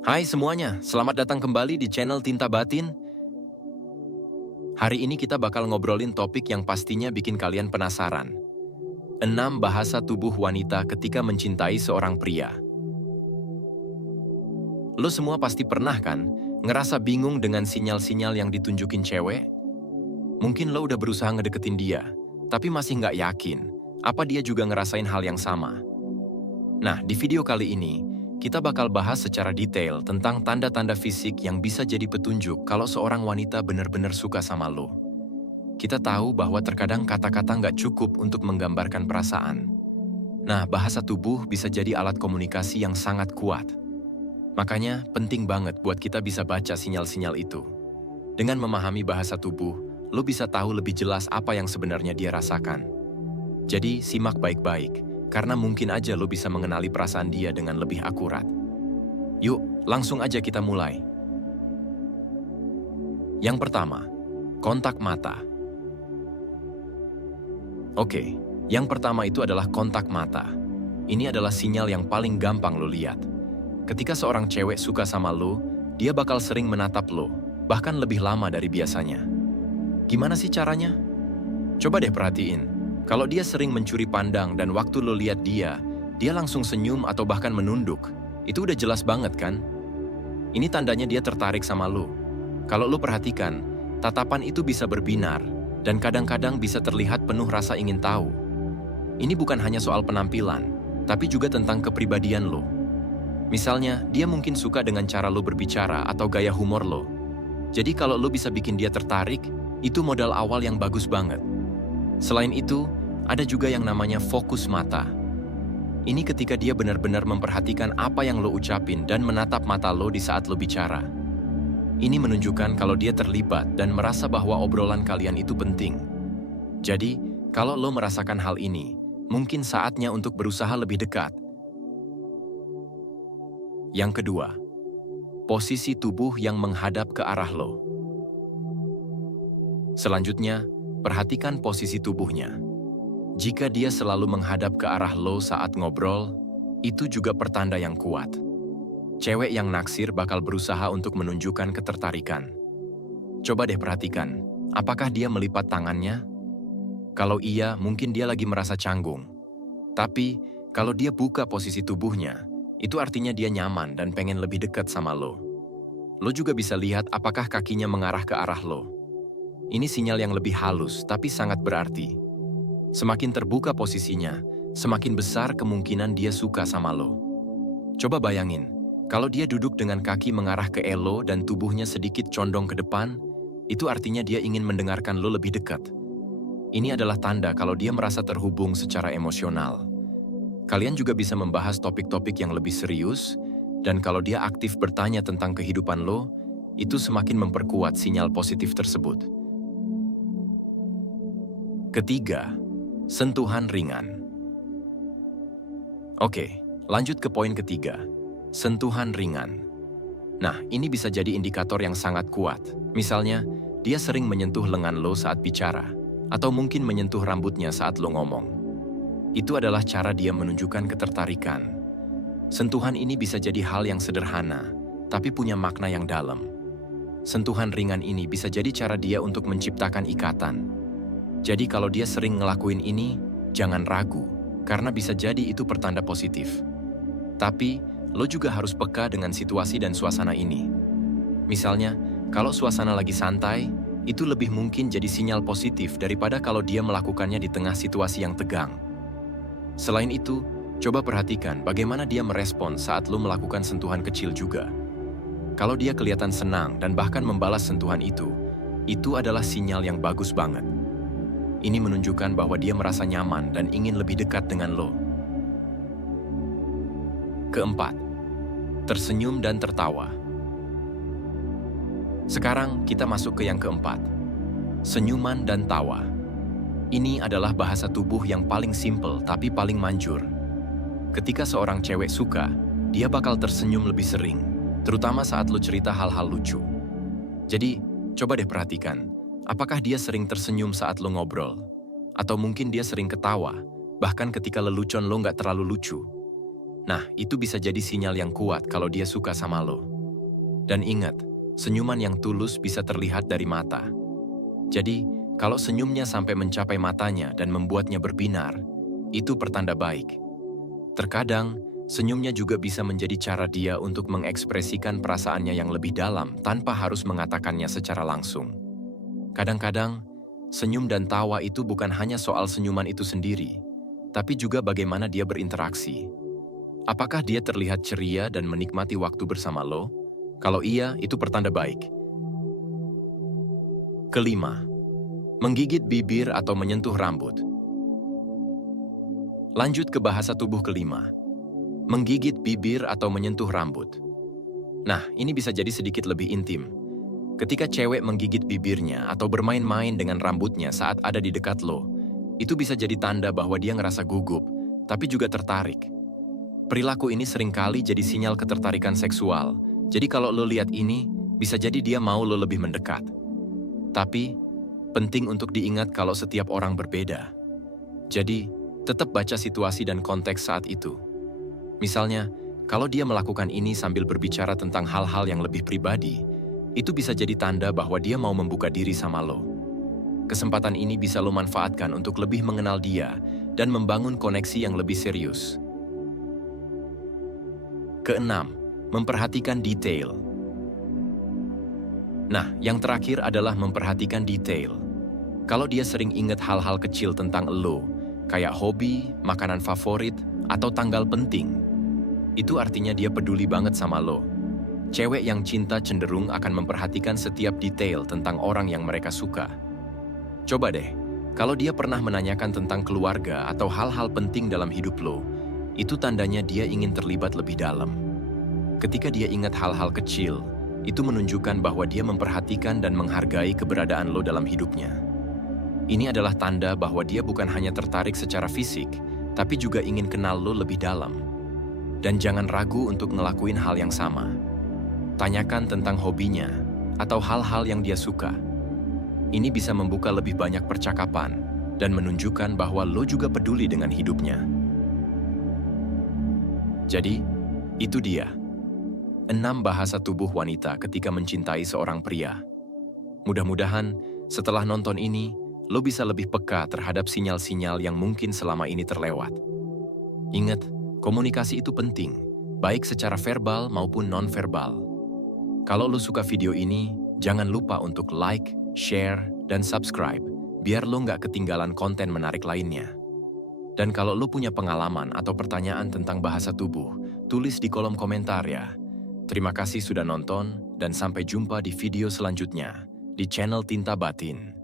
Hai semuanya, selamat datang kembali di channel Tinta Batin. Hari ini kita bakal ngobrolin topik yang pastinya bikin kalian penasaran. 6 bahasa tubuh wanita ketika mencintai seorang pria. Lo semua pasti pernah kan, ngerasa bingung dengan sinyal-sinyal yang ditunjukin cewek? Mungkin lo udah berusaha ngedeketin dia, tapi masih nggak yakin, apa dia juga ngerasain hal yang sama. Nah, di video kali ini, kita bakal bahas secara detail tentang tanda-tanda fisik yang bisa jadi petunjuk kalau seorang wanita benar-benar suka sama lo. Kita tahu bahwa terkadang kata-kata nggak cukup untuk menggambarkan perasaan. Nah, bahasa tubuh bisa jadi alat komunikasi yang sangat kuat. Makanya, penting banget buat kita bisa baca sinyal-sinyal itu. Dengan memahami bahasa tubuh, lo bisa tahu lebih jelas apa yang sebenarnya dia rasakan. Jadi, simak baik-baik, karena mungkin aja lo bisa mengenali perasaan dia dengan lebih akurat. Yuk, langsung aja kita mulai. Yang pertama, kontak mata. Oke, yang pertama itu adalah kontak mata. Ini adalah sinyal yang paling gampang lo lihat. Ketika seorang cewek suka sama lo, dia bakal sering menatap lo, bahkan lebih lama dari biasanya. Gimana sih caranya? Coba deh perhatiin. Kalau dia sering mencuri pandang dan waktu lo lihat dia langsung senyum atau bahkan menunduk. Itu udah jelas banget kan? Ini tandanya dia tertarik sama lo. Kalau lo perhatikan, tatapan itu bisa berbinar dan kadang-kadang bisa terlihat penuh rasa ingin tahu. Ini bukan hanya soal penampilan, tapi juga tentang kepribadian lo. Misalnya, dia mungkin suka dengan cara lo berbicara atau gaya humor lo. Jadi kalau lo bisa bikin dia tertarik, itu modal awal yang bagus banget. Selain itu, ada juga yang namanya fokus mata. Ini ketika dia benar-benar memperhatikan apa yang lo ucapin dan menatap mata lo di saat lo bicara. Ini menunjukkan kalau dia terlibat dan merasa bahwa obrolan kalian itu penting. Jadi, kalau lo merasakan hal ini, mungkin saatnya untuk berusaha lebih dekat. Yang kedua, posisi tubuh yang menghadap ke arah lo. Selanjutnya, perhatikan posisi tubuhnya. Jika dia selalu menghadap ke arah lo saat ngobrol, itu juga pertanda yang kuat. Cewek yang naksir bakal berusaha untuk menunjukkan ketertarikan. Coba deh perhatikan, apakah dia melipat tangannya? Kalau iya, mungkin dia lagi merasa canggung. Tapi, kalau dia buka posisi tubuhnya, itu artinya dia nyaman dan pengen lebih dekat sama lo. Lo juga bisa lihat apakah kakinya mengarah ke arah lo. Ini sinyal yang lebih halus, tapi sangat berarti. Semakin terbuka posisinya, semakin besar kemungkinan dia suka sama lo. Coba bayangin, kalau dia duduk dengan kaki mengarah ke lo dan tubuhnya sedikit condong ke depan, itu artinya dia ingin mendengarkan lo lebih dekat. Ini adalah tanda kalau dia merasa terhubung secara emosional. Kalian juga bisa membahas topik-topik yang lebih serius, dan kalau dia aktif bertanya tentang kehidupan lo, itu semakin memperkuat sinyal positif tersebut. Ketiga, sentuhan ringan. Oke, lanjut ke poin ketiga, sentuhan ringan. Nah, ini bisa jadi indikator yang sangat kuat. Misalnya, dia sering menyentuh lengan lo saat bicara, atau mungkin menyentuh rambutnya saat lo ngomong. Itu adalah cara dia menunjukkan ketertarikan. Sentuhan ini bisa jadi hal yang sederhana, tapi punya makna yang dalam. Sentuhan ringan ini bisa jadi cara dia untuk menciptakan ikatan. Jadi kalau dia sering ngelakuin ini, jangan ragu, karena bisa jadi itu pertanda positif. Tapi, lo juga harus peka dengan situasi dan suasana ini. Misalnya, kalau suasana lagi santai, itu lebih mungkin jadi sinyal positif daripada kalau dia melakukannya di tengah situasi yang tegang. Selain itu, coba perhatikan bagaimana dia merespon saat lo melakukan sentuhan kecil juga. Kalau dia kelihatan senang dan bahkan membalas sentuhan itu adalah sinyal yang bagus banget. Ini menunjukkan bahwa dia merasa nyaman dan ingin lebih dekat dengan lo. Keempat, tersenyum dan tertawa. Sekarang kita masuk ke yang keempat, senyuman dan tawa. Ini adalah bahasa tubuh yang paling simpel tapi paling manjur. Ketika seorang cewek suka, dia bakal tersenyum lebih sering, terutama saat lo cerita hal-hal lucu. Jadi, coba deh perhatikan, apakah dia sering tersenyum saat lo ngobrol? Atau mungkin dia sering ketawa, bahkan ketika lelucon lo nggak terlalu lucu. Nah, itu bisa jadi sinyal yang kuat kalau dia suka sama lo. Dan ingat, senyuman yang tulus bisa terlihat dari mata. Jadi, kalau senyumnya sampai mencapai matanya dan membuatnya berbinar, itu pertanda baik. Terkadang, senyumnya juga bisa menjadi cara dia untuk mengekspresikan perasaannya yang lebih dalam tanpa harus mengatakannya secara langsung. Kadang-kadang, senyum dan tawa itu bukan hanya soal senyuman itu sendiri, tapi juga bagaimana dia berinteraksi. Apakah dia terlihat ceria dan menikmati waktu bersama lo? Kalau iya, itu pertanda baik. Kelima, menggigit bibir atau menyentuh rambut. Lanjut ke bahasa tubuh kelima. Menggigit bibir atau menyentuh rambut. Nah, ini bisa jadi sedikit lebih intim. Ketika cewek menggigit bibirnya atau bermain-main dengan rambutnya saat ada di dekat lo, itu bisa jadi tanda bahwa dia ngerasa gugup, tapi juga tertarik. Perilaku ini seringkali jadi sinyal ketertarikan seksual. Jadi kalau lo lihat ini, bisa jadi dia mau lo lebih mendekat. Tapi, penting untuk diingat kalau setiap orang berbeda. Jadi, tetap baca situasi dan konteks saat itu. Misalnya, kalau dia melakukan ini sambil berbicara tentang hal-hal yang lebih pribadi, itu bisa jadi tanda bahwa dia mau membuka diri sama lo. Kesempatan ini bisa lo manfaatkan untuk lebih mengenal dia dan membangun koneksi yang lebih serius. Keenam, memperhatikan detail. Nah, yang terakhir adalah memperhatikan detail. Kalau dia sering ingat hal-hal kecil tentang lo, kayak hobi, makanan favorit, atau tanggal penting, itu artinya dia peduli banget sama lo. Cewek yang cinta cenderung akan memperhatikan setiap detail tentang orang yang mereka suka. Coba deh, kalau dia pernah menanyakan tentang keluarga atau hal-hal penting dalam hidup lo, itu tandanya dia ingin terlibat lebih dalam. Ketika dia ingat hal-hal kecil, itu menunjukkan bahwa dia memperhatikan dan menghargai keberadaan lo dalam hidupnya. Ini adalah tanda bahwa dia bukan hanya tertarik secara fisik, tapi juga ingin kenal lo lebih dalam. Dan jangan ragu untuk ngelakuin hal yang sama. Tanyakan tentang hobinya atau hal-hal yang dia suka. Ini bisa membuka lebih banyak percakapan dan menunjukkan bahwa lo juga peduli dengan hidupnya. Jadi, itu dia. 6 bahasa tubuh wanita ketika mencintai seorang pria. Mudah-mudahan, setelah nonton ini, lo bisa lebih peka terhadap sinyal-sinyal yang mungkin selama ini terlewat. Ingat, komunikasi itu penting, baik secara verbal maupun non-verbal. Kalau lo suka video ini, jangan lupa untuk like, share, dan subscribe, biar lo nggak ketinggalan konten menarik lainnya. Dan kalau lo punya pengalaman atau pertanyaan tentang bahasa tubuh, tulis di kolom komentar ya. Terima kasih sudah nonton, dan sampai jumpa di video selanjutnya di channel Tinta Batin.